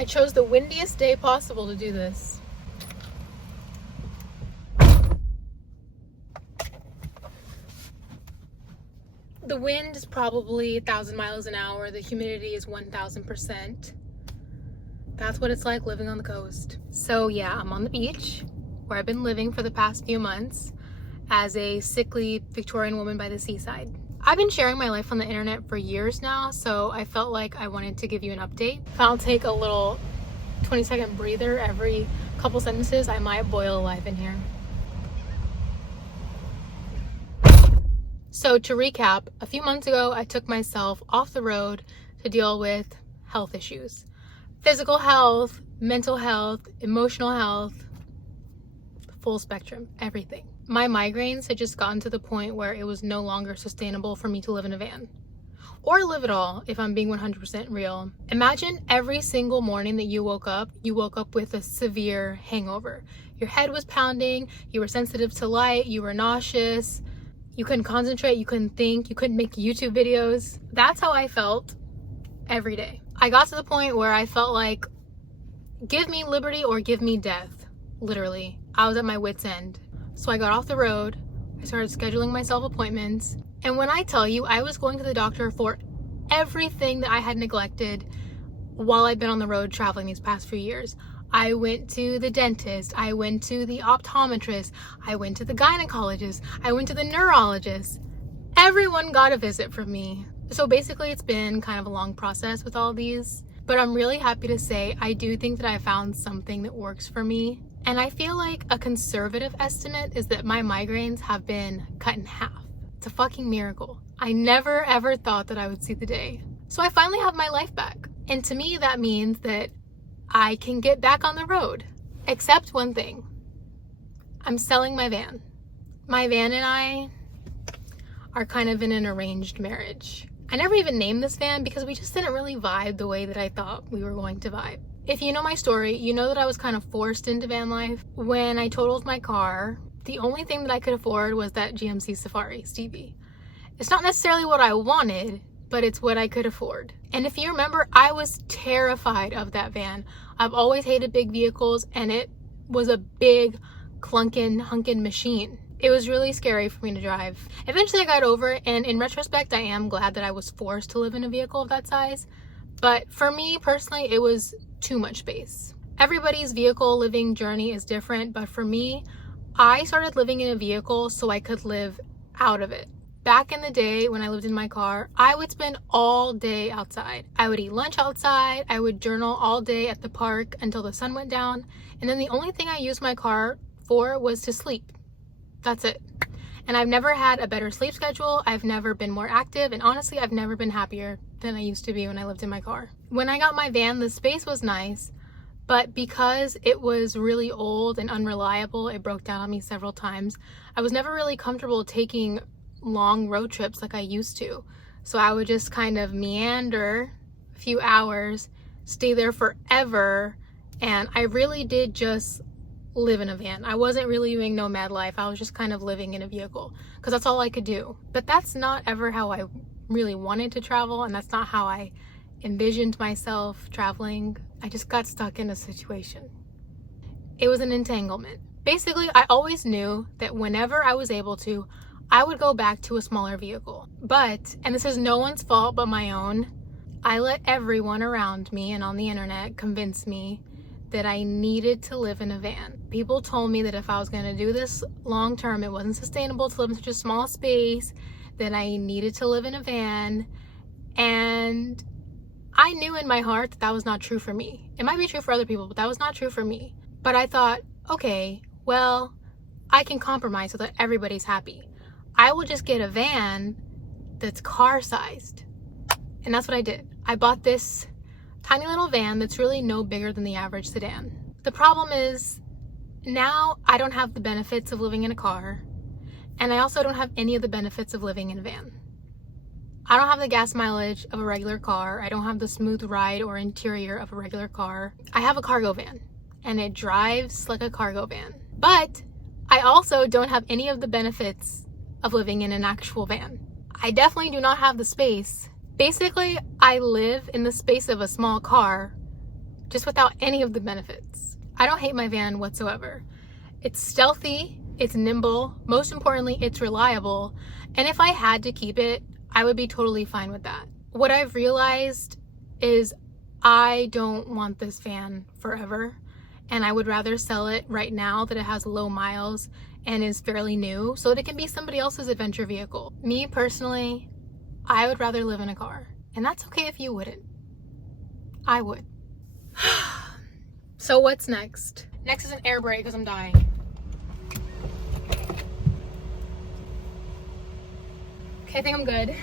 I chose the windiest day possible to do this. The wind is probably 1,000 miles an hour. The humidity is 1,000%. That's what it's like living on the coast. So yeah, I'm on the beach where I've been living for the past few months as a sickly Victorian woman by the seaside. I've been sharing my life on the internet for years now, so I felt like I wanted to give you an update. If I'll take a little 20-second breather every couple sentences, I might boil alive in here. So to recap, a few months ago, I took myself off the road to deal with health issues. Physical health, mental health, emotional health, full spectrum, everything. My migraines had just gotten to the point where it was no longer sustainable for me to live in a van. Or live at all, if I'm being 100% real. Imagine every single morning that you woke up with a severe hangover. Your head was pounding, you were sensitive to light, you were nauseous, you couldn't concentrate, you couldn't think, you couldn't make YouTube videos. That's how I felt every day. I got to the point where I felt like, give me liberty or give me death. Literally, I was at my wit's end. So I got off the road, I started scheduling myself appointments, and when I tell you I was going to the doctor for everything that I had neglected while I'd been on the road traveling these past few years. I went to the dentist, I went to the optometrist, I went to the gynecologist, I went to the neurologist. Everyone got a visit from me. So basically it's been kind of a long process with all these, but I'm really happy to say I do think that I found something that works for me. And I feel like a conservative estimate is that my migraines have been cut in half. It's a fucking miracle. I never ever thought that I would see the day. So I finally have my life back. And to me that means that I can get back on the road. Except one thing. I'm selling my van. My van and I are kind of in an arranged marriage. I never even named this van because we just didn't really vibe the way that I thought we were going to vibe. If you know my story, you know that I was kind of forced into van life. When I totaled my car, the only thing that I could afford was that GMC Safari Stevie. It's not necessarily what I wanted, but it's what I could afford. And if you remember, I was terrified of that van. I've always hated big vehicles, and it was a big clunkin' hunkin' machine. It was really scary for me to drive. Eventually I got over it, and in retrospect I am glad that I was forced to live in a vehicle of that size. But for me personally, it was too much space. Everybody's vehicle living journey is different, but for me, I started living in a vehicle so I could live out of it. Back in the day when I lived in my car, I would spend all day outside. I would eat lunch outside, I would journal all day at the park until the sun went down, and then the only thing I used my car for was to sleep. That's it. And I've never had a better sleep schedule, I've never been more active, and honestly, I've never been happier than I used to be when I lived in my car. When I got my van, the space was nice, but because it was really old and unreliable, it broke down on me several times. I was never really comfortable taking long road trips like I used to. So I would just kind of meander a few hours, stay there forever, and I really did just live in a van. I wasn't really doing nomad life. I was just kind of living in a vehicle because that's all I could do. But that's not ever how I really wanted to travel, and that's not how I envisioned myself traveling. I just got stuck in a situation. It was an entanglement. Basically, I always knew that whenever I was able to, I would go back to a smaller vehicle. But, and this is no one's fault but my own, I let everyone around me and on the internet convince me that I needed to live in a van. People told me that if I was going to do this long term, it wasn't sustainable to live in such a small space, that I needed to live in a van, and I knew in my heart that that was not true for me. It might be true for other people, but that was not true for me. But I thought, okay, well, I can compromise so that everybody's happy. I will just get a van that's car-sized. And that's what I did. I bought this tiny little van that's really no bigger than the average sedan. The problem is, now I don't have the benefits of living in a car, and I also don't have any of the benefits of living in a van. I don't have the gas mileage of a regular car. I don't have the smooth ride or interior of a regular car. I have a cargo van, and it drives like a cargo van. But I also don't have any of the benefits of living in an actual van. I definitely do not have the space. Basically, I live in the space of a small car just without any of the benefits. I don't hate my van whatsoever. It's stealthy, it's nimble, most importantly, it's reliable, and if I had to keep it, I would be totally fine with that. What I've realized is I don't want this van forever, and I would rather sell it right now that it has low miles and is fairly new so that it can be somebody else's adventure vehicle. Me personally, I would rather live in a car, and that's okay if you wouldn't. I would. So what's next? Next is an air brake because I'm dying. Okay, I think I'm good.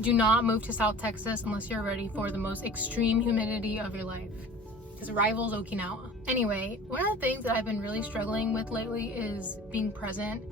Do not move to South Texas unless you're ready for the most extreme humidity of your life. This rivals Okinawa. Anyway, one of the things that I've been really struggling with lately is being present,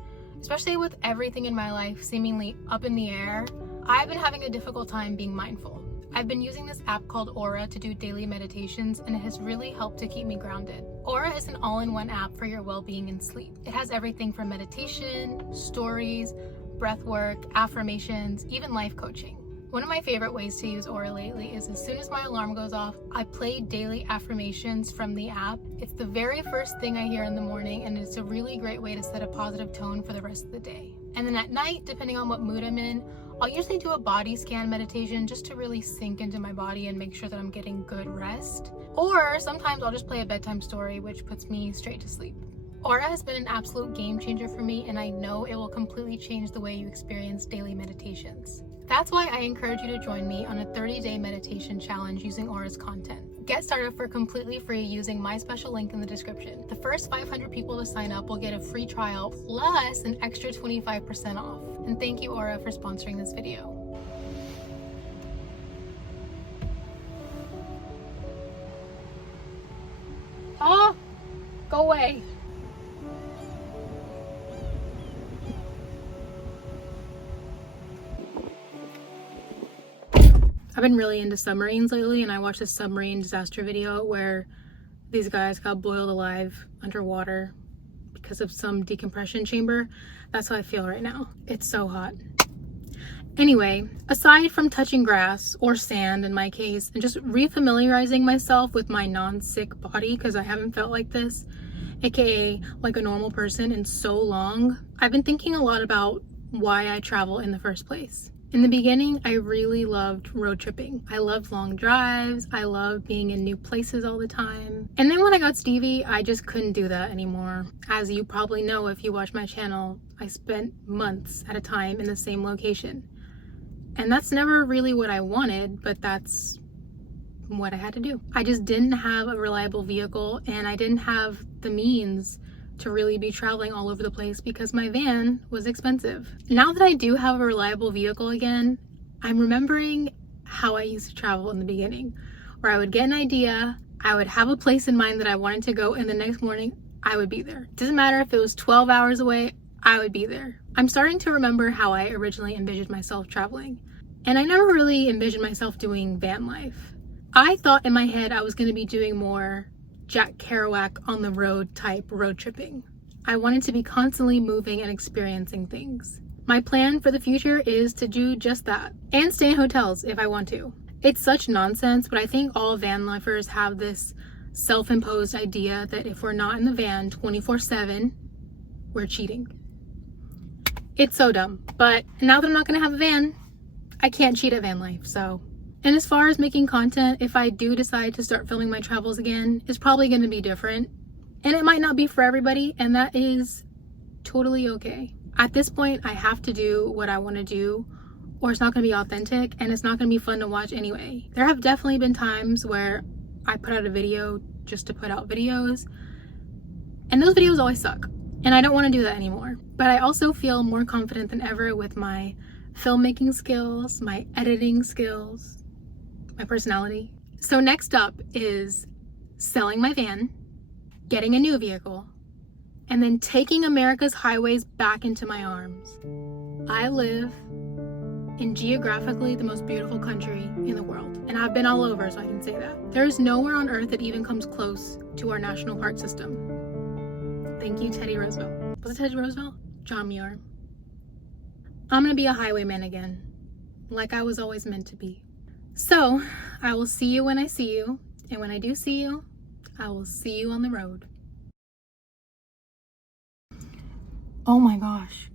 especially with everything in my life seemingly up in the air. I've been having a difficult time being mindful. I've been using this app called Aura to do daily meditations, and it has really helped to keep me grounded. Aura is an all-in-one app for your well-being and sleep. It has everything from meditation, stories, breath work, affirmations, even life coaching. One of my favorite ways to use Aura lately is as soon as my alarm goes off, I play daily affirmations from the app. It's the very first thing I hear in the morning, and it's a really great way to set a positive tone for the rest of the day. And then at night, depending on what mood I'm in, I'll usually do a body scan meditation just to really sink into my body and make sure that I'm getting good rest. Or sometimes I'll just play a bedtime story, which puts me straight to sleep. Aura has been an absolute game changer for me, and I know it will completely change the way you experience daily meditations. That's why I encourage you to join me on a 30-day meditation challenge using Aura's content. Get started for completely free using my special link in the description. The first 500 people to sign up will get a free trial plus an extra 25% off. And thank you, Aura, for sponsoring this video. Oh, go away. I've been really into submarines lately, and I watched a submarine disaster video where these guys got boiled alive underwater because of some decompression chamber. That's how I feel right now. It's so hot. Anyway, aside from touching grass or sand in my case, and just refamiliarizing myself with my non-sick body because I haven't felt like this, aka like a normal person, in so long, I've been thinking a lot about why I travel in the first place. In the beginning, I really loved road tripping. I loved long drives. I loved being in new places all the time. And then when I got Stevie, I just couldn't do that anymore. As you probably know if you watch my channel, I spent months at a time in the same location. And that's never really what I wanted, but that's what I had to do. I just didn't have a reliable vehicle, and I didn't have the means to really be traveling all over the place because my van was expensive. Now that I do have a reliable vehicle again, I'm remembering how I used to travel in the beginning, where I would get an idea, I would have a place in mind that I wanted to go, and the next morning I would be there. Doesn't matter if it was 12 hours away, I would be there. I'm starting to remember how I originally envisioned myself traveling, and I never really envisioned myself doing van life. I thought in my head I was going to be doing more Jack Kerouac on the road type road tripping. I wanted to be constantly moving and experiencing things. My plan for the future is to do just that, and stay in hotels if I want to. It's such nonsense, but I think all van lifers have this self-imposed idea that if we're not in the van 24/7, we're cheating. It's so dumb, but now that I'm not gonna have a van, I can't cheat at van life, so. And as far as making content, if I do decide to start filming my travels again, it's probably going to be different. And it might not be for everybody, and that is totally okay. At this point, I have to do what I want to do, or it's not going to be authentic, and it's not going to be fun to watch anyway. There have definitely been times where I put out a video just to put out videos, and those videos always suck. And I don't want to do that anymore. But I also feel more confident than ever with my filmmaking skills, my editing skills, my personality. So next up is selling my van, getting a new vehicle, and then taking America's highways back into my arms. I live in geographically the most beautiful country in the world, and I've been all over, so I can say that. There is nowhere on earth that even comes close to our national park system. Thank you, Teddy Roosevelt. Was it Teddy Roosevelt? John Muir. I'm gonna be a highwayman again, like I was always meant to be. So I will see you when I see you. And when I do see you, I will see you on the road. Oh my gosh.